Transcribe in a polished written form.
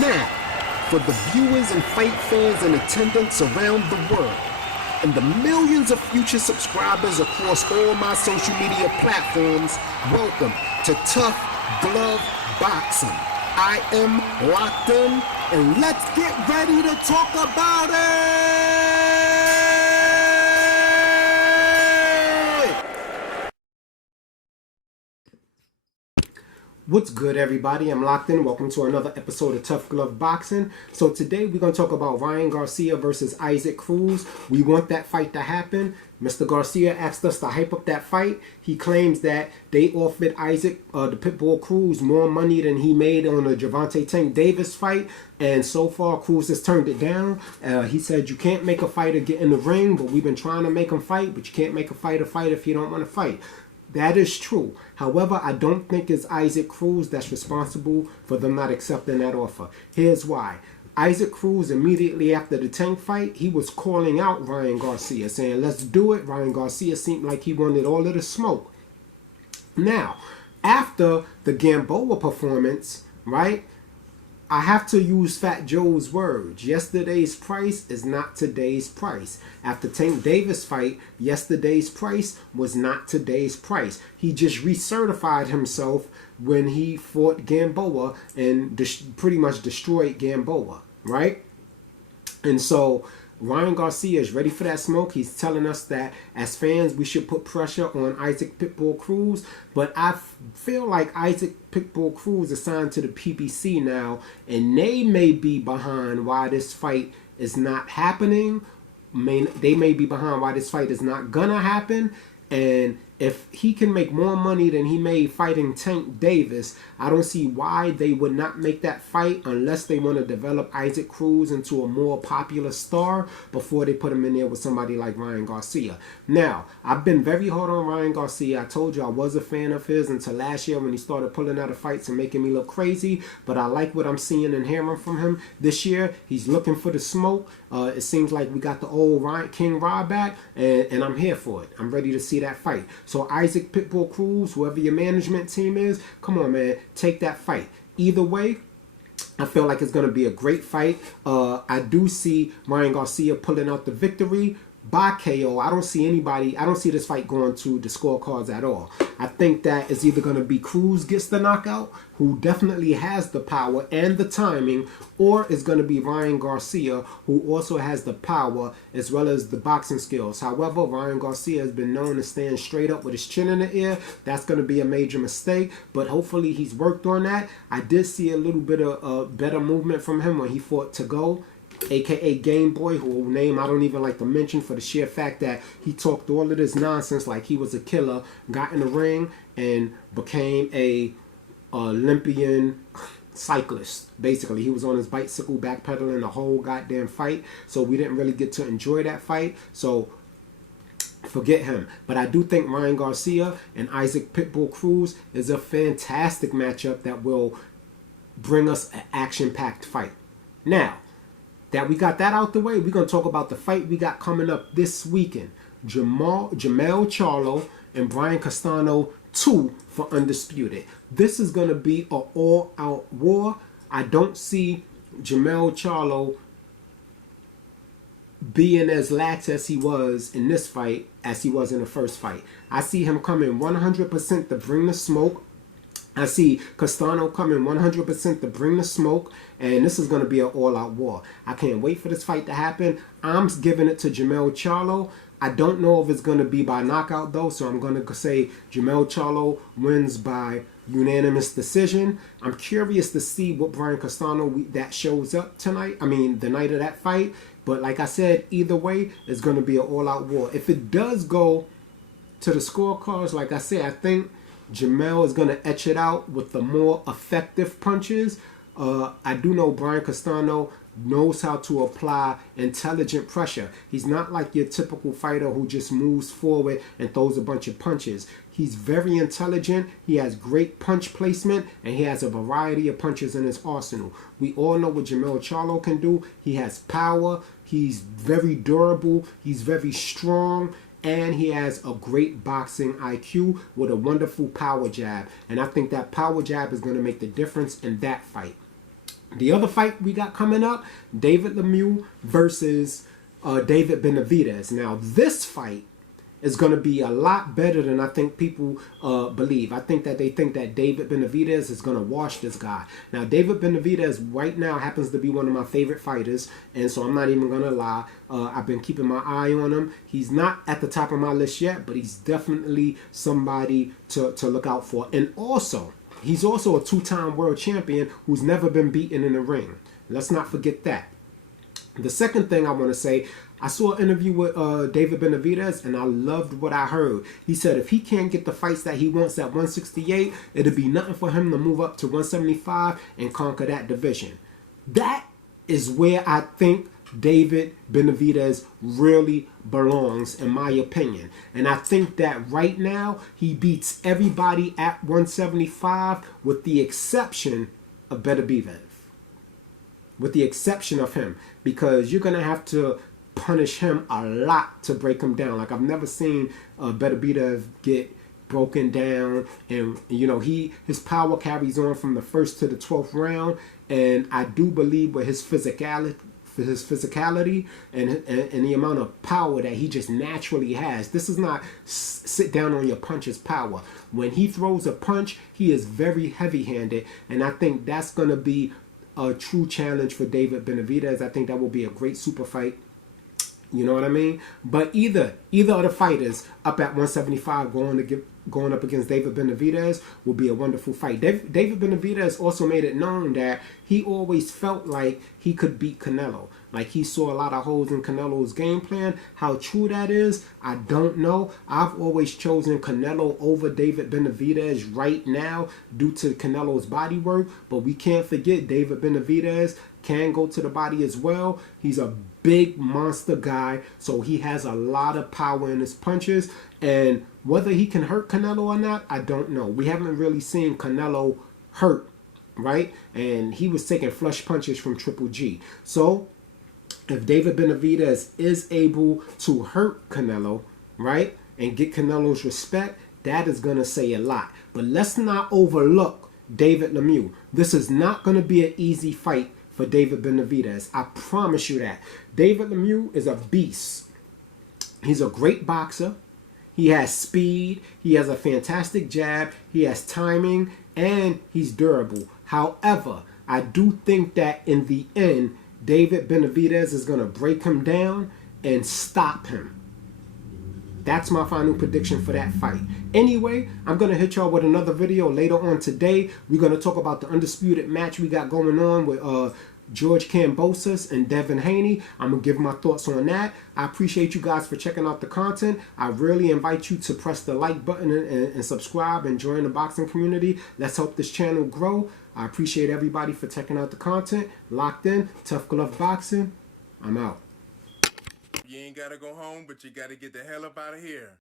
Now, for the viewers and fight fans in attendance around the world, and the millions of future subscribers across all my social media platforms, welcome to Tough Glove Boxing. I am locked in, and let's get ready to talk about it! What's good, everybody? I'm locked in. Welcome to another episode of Tough Glove Boxing. So today we're going to talk about Ryan Garcia versus Isaac Cruz. We want that fight to happen. Mr. Garcia asked us to hype up that fight. He claims that they offered Isaac, the Pitbull Cruz, more money than he made on the Gervonta Tank Davis fight. And so far, Cruz has turned it down. He said, you can't make a fighter get in the ring, but we've been trying to make him fight. But you can't make a fighter fight if you don't want to fight. That is true. However, I don't think it's Isaac Cruz that's responsible for them not accepting that offer. Here's why. Isaac Cruz, immediately after the Tank fight, he was calling out Ryan Garcia, saying, let's do it. Ryan Garcia seemed like he wanted all of the smoke. Now, after the Gamboa performance, right, I have to use Fat Joe's words. Yesterday's price is not today's price. After Tank Davis fight, yesterday's price was not today's price. He just recertified himself when he fought Gamboa and pretty much destroyed Gamboa, right? And so Ryan Garcia is ready for that smoke. He's telling us that as fans, we should put pressure on Isaac Pitbull Cruz. But I feel like Isaac Pitbull Cruz is signed to the PBC now, and they may be behind why this fight is not happening. They may be behind why this fight is not gonna happen. And if he can make more money than he made fighting Tank Davis, I don't see why they would not make that fight unless they want to develop Isaac Cruz into a more popular star before they put him in there with somebody like Ryan Garcia. Now, I've been very hard on Ryan Garcia. I told you I was a fan of his until last year when he started pulling out of fights and making me look crazy. But I like what I'm seeing and hearing from him this year. He's looking for the smoke. It seems like we got the old King Rod back, and I'm here for it. I'm ready to see that fight. So Isaac Pitbull Cruz, whoever your management team is, come on, man, take that fight. Either way, I feel like it's going to be a great fight. I do see Ryan Garcia pulling out the victory by KO. I don't see this fight going to the scorecards at all. I think that it's either going to be Cruz gets the knockout, who definitely has the power and the timing, or it's going to be Ryan Garcia, who also has the power as well as the boxing skills. However, Ryan Garcia has been known to stand straight up with his chin in the air. That's going to be a major mistake, but hopefully he's worked on that. I did see a little bit of better movement from him when he fought to go, aka Game Boy, whose name I don't even like to mention for the sheer fact that he talked all of this nonsense like he was a killer, got in the ring and became a Olympian cyclist. Basically, he was on his bicycle backpedaling the whole goddamn fight, so we didn't really get to enjoy that fight, so forget him. But I do think Ryan Garcia and Isaac Pitbull Cruz is a fantastic matchup that will bring us an action-packed fight. Now that we got that out the way, we're going to talk about the fight we got coming up this weekend. Jermell Charlo and Brian Castano 2 for Undisputed. This is going to be an all-out war. I don't see Jermell Charlo being as lax as he was in this fight as he was in the first fight. I see him coming 100% to bring the smoke. I see Castano coming 100% to bring the smoke, and this is going to be an all-out war. I can't wait for this fight to happen. I'm giving it to Jermell Charlo. I don't know if it's going to be by knockout, though, so I'm going to say Jermell Charlo wins by unanimous decision. I'm curious to see what Brian Castano that shows up tonight. I mean, the night of that fight. But like I said, either way, it's going to be an all-out war. If it does go to the scorecards, like I said, I think Jermell is going to etch it out with the more effective punches. I do know Brian Castano knows how to apply intelligent pressure. He's not like your typical fighter who just moves forward and throws a bunch of punches. He's very intelligent. He has great punch placement, and he has a variety of punches in his arsenal. We all know what Jermell Charlo can do. He has power. He's very durable. He's very strong. And he has a great boxing IQ with a wonderful power jab. And I think that power jab is going to make the difference in that fight. The other fight we got coming up, David Lemieux versus David Benavidez. Now, this fight is going to be a lot better than I think people believe. I think that they think that David Benavidez is going to wash this guy. Now, David Benavidez right now happens to be one of my favorite fighters, and so I'm not even going to lie. I've been keeping my eye on him. He's not at the top of my list yet, but he's definitely somebody to look out for. And also, he's also a two-time world champion who's never been beaten in the ring. Let's not forget that. The second thing I want to say, I saw an interview with David Benavidez, and I loved what I heard. He said if he can't get the fights that he wants at 168, it'll be nothing for him to move up to 175 and conquer that division. That is where I think David Benavidez really belongs, in my opinion. And I think that right now, he beats everybody at 175 with the exception of Benavidez. With the exception of him. Because you're going to have to punish him a lot to break him down. Like, I've never seen Benavidez get broken down, and you know, his power carries on from the 1st to the 12th round, and I do believe with his physicality and the amount of power that he just naturally has. This is not sit down on your punches power. When he throws a punch, he is very heavy-handed, and I think that's going to be a true challenge for David Benavidez. I think that will be a great super fight. You know what I mean? But either of the fighters up at 175 going up against David Benavidez will be a wonderful fight. David Benavidez also made it known that he always felt like he could beat Canelo. Like, he saw a lot of holes in Canelo's game plan. How true that is, I don't know. I've always chosen Canelo over David Benavidez right now due to Canelo's body work. But we can't forget David Benavidez can go to the body as well. He's a big monster guy, so he has a lot of power in his punches. And whether he can hurt Canelo or not, I don't know. We haven't really seen Canelo hurt, right? And he was taking flush punches from Triple G. So if David Benavidez is able to hurt Canelo, right, and get Canelo's respect, that is going to say a lot. But let's not overlook David Lemieux. This is not going to be an easy fight for David Benavidez. I promise you that. David Lemieux is a beast. He's a great boxer. He has speed. He has a fantastic jab. He has timing. And he's durable. However, I do think that in the end, David Benavidez is going to break him down and stop him. That's my final prediction for that fight. Anyway, I'm going to hit y'all with another video later on today. We're going to talk about the undisputed match we got going on with George Kambosos and Devin Haney. I'm going to give my thoughts on that. I appreciate you guys for checking out the content. I really invite you to press the like button and subscribe and join the boxing community. Let's help this channel grow. I appreciate everybody for checking out the content. Locked in, Tough Glove Boxing. I'm out. You ain't gotta go home, but you gotta get the hell up out of here.